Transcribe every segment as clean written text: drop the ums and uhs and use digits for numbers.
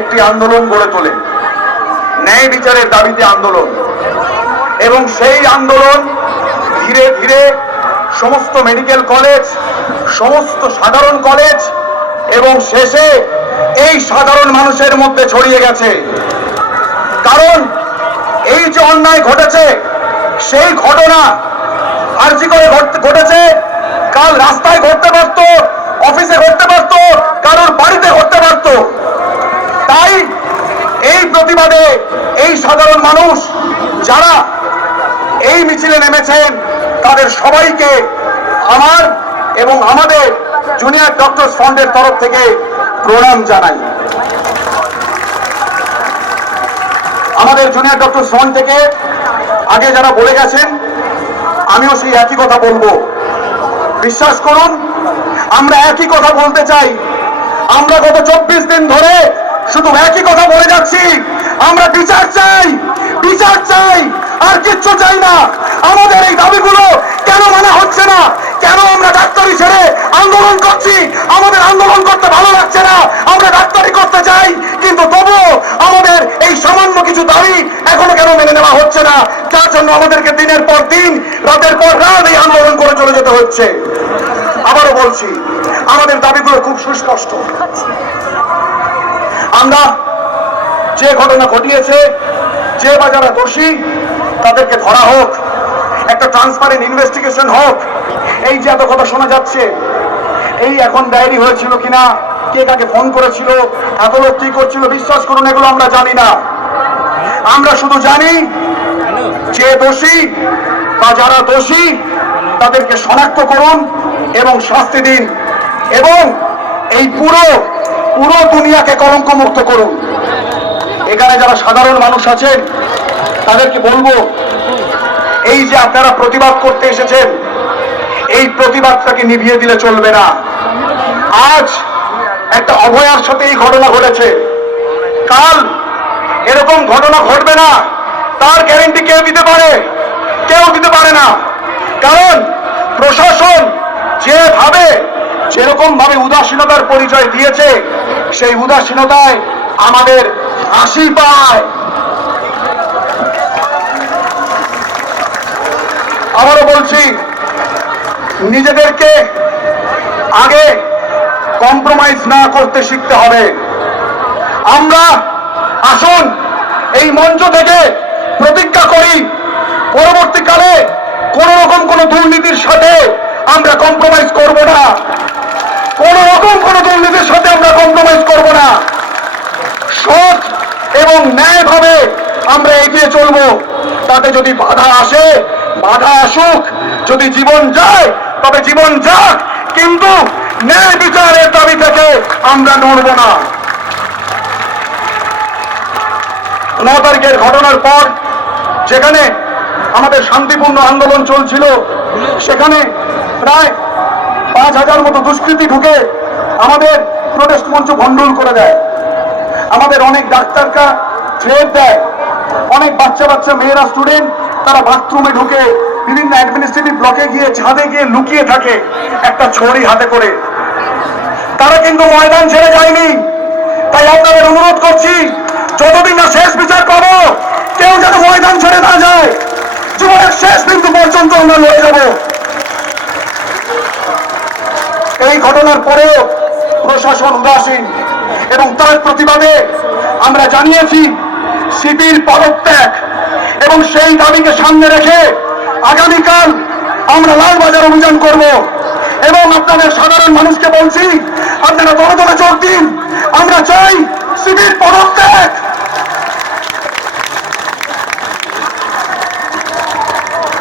একটি আন্দোলন গড়ে তোলে, ন্যায় বিচারের দাবিতে আন্দোলন। এবং সেই আন্দোলন ধীরে ধীরে সমস্ত মেডিকেল কলেজ, সমস্ত সাধারণ কলেজ এবং শেষে এই সাধারণ মানুষের মধ্যে ছড়িয়ে গেছে। কারণ এই যে অন্যায় ঘটেছে, সেই ঘটনা আরজি করে ঘটেছে, কাল রাস্তায় ঘটতে পারত, অফিসে ঘটতে পারত, কারোর বাড়িতে ঘটতে পারত। তাই এই প্রতিবাদে এই সাধারণ মানুষ যারা এই মিছিলে নেমেছেন, তাদের সবাইকে আমার এবং আমাদের জুনিয়র ডক্টরস ফ্রন্টের তরফ থেকে প্রণাম জানাই। আমাদের জুনিয়র ডক্টরস ফ্রন্ট থেকে আগে যারা বলে গেছেন, আমিও সেই একই কথা বলবো। বিশ্বাস করুন, আমরা একই কথা বলতে চাই। আমরা গত 24 দিন ধরে শুধু একই কথা বলে যাচ্ছি, আমরা বিচার চাই, বিচার চাই, আর কিচ্ছু চাই না। আমাদের এই দাবিগুলো কেন মানা হচ্ছে না? কেন আমরা ডাক্তারি ছেড়ে আন্দোলন করছি? আমাদের আন্দোলন করতে ভালো লাগছে না, আমরা ডাক্তারি করতে চাই, কিন্তু তবুও আমাদের এই সামান্য কিছু দাবি এখনো কেন মেনে নেওয়া হচ্ছে না? যার জন্য আমাদেরকে দিনের পর দিন, রাতের পর রাত এই আন্দোলন করে চলে যেতে হচ্ছে। আবারও বলছি, আমাদের দাবিগুলো খুব সুস্পষ্ট। আমরা যে ঘটনা ঘটিয়েছে, যে বা যারা দোষী, তাদেরকে ধরা হোক, একটা ট্রান্সপারেন্ট ইনভেস্টিগেশন হোক। এই যে এত কথা শোনা যাচ্ছে, এই এখন ডায়েরি হয়েছিল কিনা, কে কাকে ফোন করেছিল, এত লোক কি করছিল, বিশ্বাস করুন এগুলো আমরা জানি না। আমরা শুধু জানি যে দোষী বা যারা দোষী তাদেরকে শনাক্ত করুন এবং শাস্তি দিন, এবং এই পুরো দুনিয়াকে কলঙ্কমুক্ত করুন। এখানে যারা সাধারণ মানুষ আছেন তাদেরকে বলবো, এই যে আপনারা প্রতিবাদ করতে এসেছেন, এই প্রতিবাদটাকে নিভিয়ে দিলে চলবে না। আজ একটা অভয়ার সাথে এই ঘটনা ঘটেছে, কাল এরকম ঘটনা ঘটবে না তার গ্যারেন্টি কেউ দিতে পারে? কেউ দিতে পারে না। কারণ প্রশাসন যেরকম ভাবে উদাসীনতার পরিচয় দিয়েছে, সেই উদাসীনতায় আমাদের হাসি পায়। আবারও বলছি, নিজেদেরকে আগে কম্প্রোমাইজ না করতে শিখতে হবে। আমরা আসুন এই মঞ্চ থেকে প্রতিজ্ঞা করি, পরবর্তীকালে কোন রকম কোন দুর্নীতির সাথে আমরা কম্প্রোমাইজ করব না, কোন রকম কোন দুর্নীতির সাথে আমরা কম্প্রোমাইজ করব না। সৎ এবং ন্যায়ভাবে আমরা এগিয়ে চলব। তাতে যদি বাধা আসে, বাধা আসুক, যদি জীবন যায় তবে জীবন যাক, কিন্তু ন্যায় বিচারের দাবি থেকে আমরা নড়ব না। 9 তারিখের ঘটনার পর যেখানে আমাদের শান্তিপূর্ণ আন্দোলন চলছিল, সেখানে প্রায় 5000 মতো দুষ্কৃতী ঢুকে আমাদের প্রোটেস্ট মঞ্চ ভণ্ডুল করে দেয়। আমাদের অনেক ডাক্তাররা থ্রেট দেয়, অনেক বাচ্চা মেয়েরা স্টুডেন্ট, তারা বাথরুমে ঢুকে বিভিন্ন অ্যাডমিনিস্ট্রেটিভ ব্লকে গিয়ে ছাদে গিয়ে লুকিয়ে থাকে একটা ছড়ি হাতে করে। তারা কিন্তু ময়দান ছেড়ে যায়নি। তাই আপনাদের অনুরোধ করছি, যতদিন না শেষ বিচার পাবো, কেউ যেন ময়দান ছেড়ে না যায়। জীবনের শেষ বিন্দু পর্যন্ত আমরা লড়ে যাব। এই ঘটনার পরেও প্রশাসন উদাসীন, এবং তার প্রতিবাদে আমরা জানিয়েছি শিবির পদত্যাগ, এবং সেই দাবিকে সামনে রেখে আগামীকাল আমরা লালবাজার অভিযান করব। এবং আপনাদের সাধারণ মানুষকে বলছি, আপনারা দলে দলে যোগ দিন। আমরা চাই শিবির পদত্যাগ।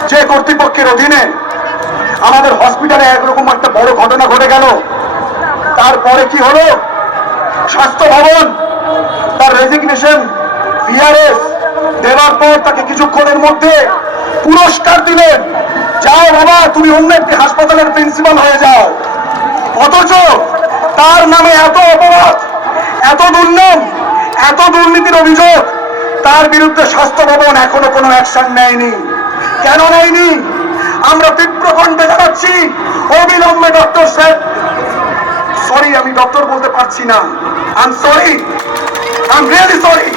যে কর্তৃপক্ষের অধীনে আমাদের হসপিটালে একরকম একটা বড় ঘটনা ঘটে গেল, তারপরে কি হলো? স্বাস্থ্য ভবন তার রেজিগনেশন ভিআরএস দেওয়ার পর তাকে কিছুক্ষণের মধ্যে পুরস্কার দিলেন, যাও বাবা তুমি অন্য একটি হাসপাতালের প্রিন্সিপাল হয়ে যাও। অথচ তার নামে এত অপরাধ, এত দুর্নাম, এত দুর্নীতির অভিযোগ, তার বিরুদ্ধে স্বাস্থ্য ভবন এখনো কোনো অ্যাকশন নেয়নি। কেন নেয়নি? আমরা তীব্র কণ্ঠে জানাচ্ছি, অবিলম্বে ডক্টর স্যার, সরি আমি ডক্টর বলতে পারছি না, I am sorry, I am really sorry.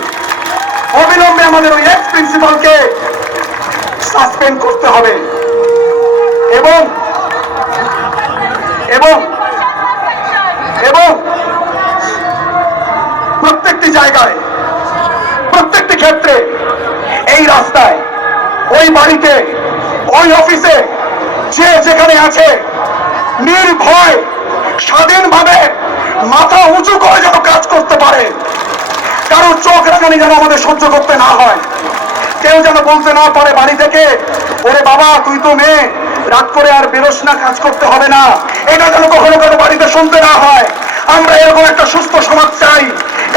অবিলম্বে আমাদের ওই এক্স প্রিন্সিপালকে সাসপেন্ড করতে হবে এবং এবং এবং প্রত্যেকটি জায়গায়, প্রত্যেকটি ক্ষেত্রে, এই রাস্তায়, ওই বাড়িতে, ওই অফিসে, যে যেখানে আছে নির্ভয় স্বাধীনভাবে মাথা উঁচু করে যেন কাজ করতে পারে। কারোর চোখ রাঙানি যেন আমাদের সহ্য করতে না হয়। কেউ যেন বলতে না পারে বাড়ি থেকে, ওরে বাবা তুই তো মেয়ে, রাত করে আর বেরোস না, কাজ করতে হবে না। এটা যেন কখনো কারো বাড়িতে শুনতে না হয়। আমরা এরকম একটা সুস্থ সমাজ চাই,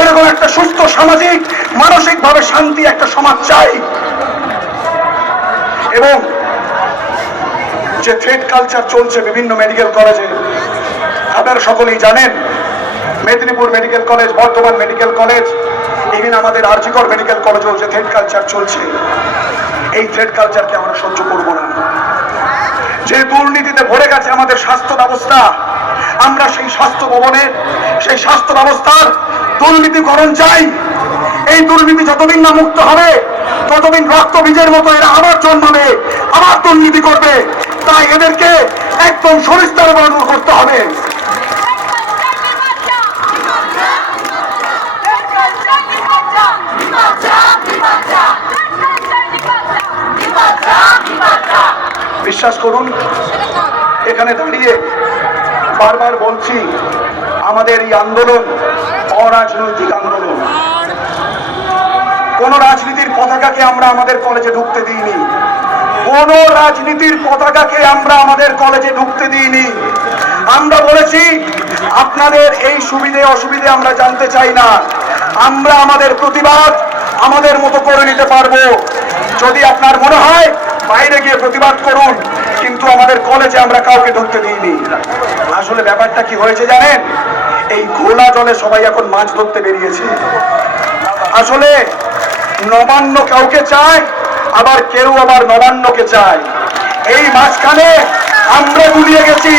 এরকম একটা সুস্থ সামাজিক মানসিক ভাবে শান্তি একটা সমাজ চাই। এবং যে থ্রেড কালচার চলছে বিভিন্ন মেডিকেল কলেজে, আপনারা সকলেই জানেন, Medinipur medical college, Bardhaman medical college, even আমাদের আরজিকর মেডিকেল কলেজেও যে থ্রেড কালচার চলছে, এই থ্রেড কালচারকে আমরা সহ্য করব না। যে দুর্নীতিতে ভরে গেছে আমাদের স্বাস্থ্য ব্যবস্থা, আমরা সেই স্বাস্থ্য ভবনের, সেই স্বাস্থ্য ব্যবস্থার দুর্নীতিকরণ চাই। এই দুর্নীতি যতদিন না মুক্ত হবে ততদিন রক্ত বীজের মতো এরা আবার জন্মাবে, আবার দুর্নীতি করবে। তাই এদেরকে একদম সরিস্তার বন্ধ করতে হবে। বিশ্বাস করুন, এখানে দাঁড়িয়ে বারবার বলছি, আমাদের এই আন্দোলন অরাজনৈতিক আন্দোলন। কোন রাজনীতির পতাকাকে আমরা আমাদের কলেজে ঢুকতে দিইনি, কোন রাজনীতির পতাকাকে আমরা আমাদের কলেজে ঢুকতে দিইনি। আমরা বলেছি আপনাদের এই সুবিধে অসুবিধে আমরা জানতে চাই না, আমরা আমাদের প্রতিবাদ আমাদের মতো করে নিতে পারবো। যদি আপনার মনে হয় বাইরে গিয়ে প্রতিবাদ করুন, কিন্তু আমাদের কলেজে আমরা কাউকে ঢুকতে দিইনি। আসলে ব্যাপারটা কি হয়েছে জানেন, এই ঘোলা জলে সবাই এখন মাছ ধরতে বেরিয়েছে। আসলে নবান্ন কাউকে চায়, আবার কেউ আবার নবান্নকে চায়। এই মাঝখানে আমরা গুলিয়ে গেছি,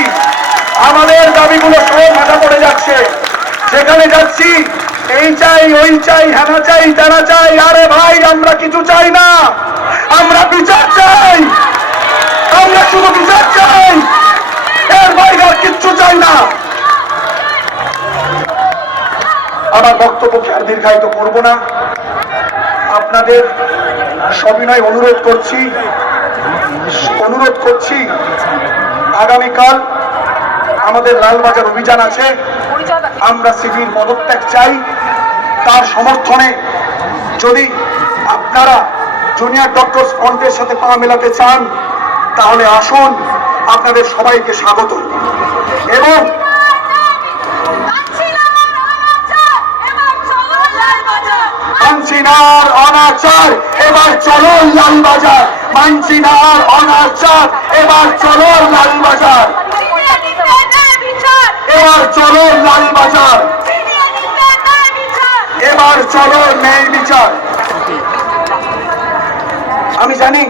আমাদের দাবিগুলো সব মাথা পড়ে যাচ্ছে। যেখানে যাচ্ছি এই চাই, ওই চাই, হ্যানা চাই, তেনা চাই। আরে ভাই, আমরা কিছু চাই না, আমরা বিচার চাই, আমরা শুধু বিচার চাই, এর বাইরে আর কিচ্ছু চাই না। আমার বক্তব্যকে আর দীর্ঘায়িত করব না। আপনাদের সবিনয় অনুরোধ করছি আগামীকাল আমাদের লালবাজার অভিযান আছে। আমরা সিভিল পদত্যাগ চাই। তার সমর্থনে যদি আপনারা জুনিয়র ডক্টরস ফ্রন্টের সাথে পা মেলাতে চান, তাহলে আসুন, আপনাদের সবাইকে স্বাগত। এবং মানছিনার অনাচার, এবার চলো লালবাজার। মানছিনার অনাচার, এবার চলো লালবাজার, এবার চলো লালবাজার, এবার চলো ন্যায় বিচার। আমি জানি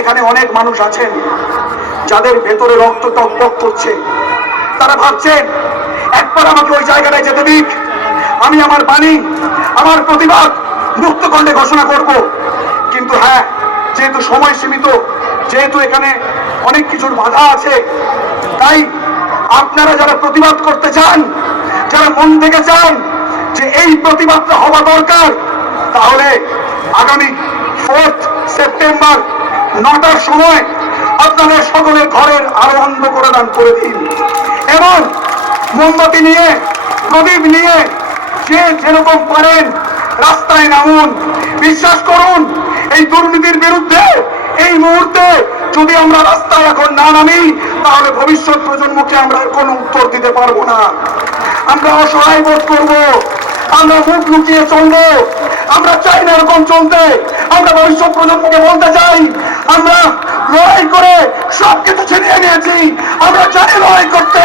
এখানে অনেক মানুষ আছেন যাদের ভেতরে রক্ত টকবক করছে। তারা ভাবছেন একবার আমাকে ওই জায়গাটায় যেতে দিক, আমি আমার বাণী, আমার প্রতিবাদ মুক্ত কণ্ঠে ঘোষণা করব। কিন্তু হ্যাঁ, যেহেতু সময় সীমিত, যেহেতু এখানে অনেক কিছুর বাধা আছে, তাই আপনারা যারা প্রতিবাদ করতে চান, যারা মন থেকে চান যে এই প্রতিবাদটা হওয়া দরকার, তাহলে আগামী 4 সেপ্টেম্বর 9টার সময় আপনাদের সকলের ঘরের আলো অন্ধকার দান করে দিন এবং মোমবাতি নিয়ে, প্রদীপ নিয়ে যে যেরকম পারেন রাস্তায় নামুন। বিশ্বাস করুন, এই দুর্নীতির বিরুদ্ধে এই মুহূর্তে যদি আমরা রাস্তায় এখন না নামি, তাহলে ভবিষ্যৎ প্রজন্মকে আমরা কোনো উত্তর দিতে পারবো না। আমরা অসহায় বোধ করবো, আমরা মুখ লুকিয়ে চলবো। আমরা চাই না এরকম চলতে। আমরা ভবিষ্যৎ প্রজন্মকে বলতে চাই, আমরা লড়াই করে সবকিছু ছিনিয়ে নিয়েছি, আমরা চাই লড়াই করতে।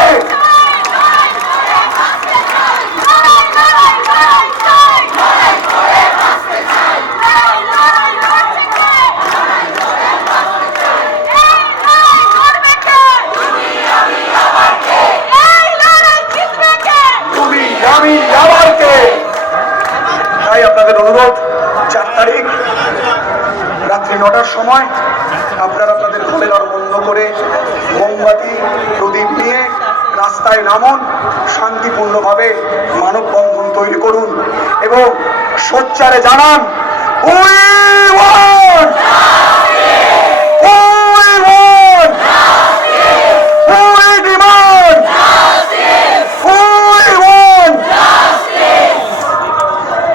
করার সময় আপনারা আপনাদের ঘরের আর বন্ধ করে মোমবাতি প্রদীপ নিয়ে রাস্তায় নামুন, শান্তিপূর্ণভাবে মানববন্ধন তৈরি করুন এবং সোচ্চারে জানান, উই ওয়ান্ট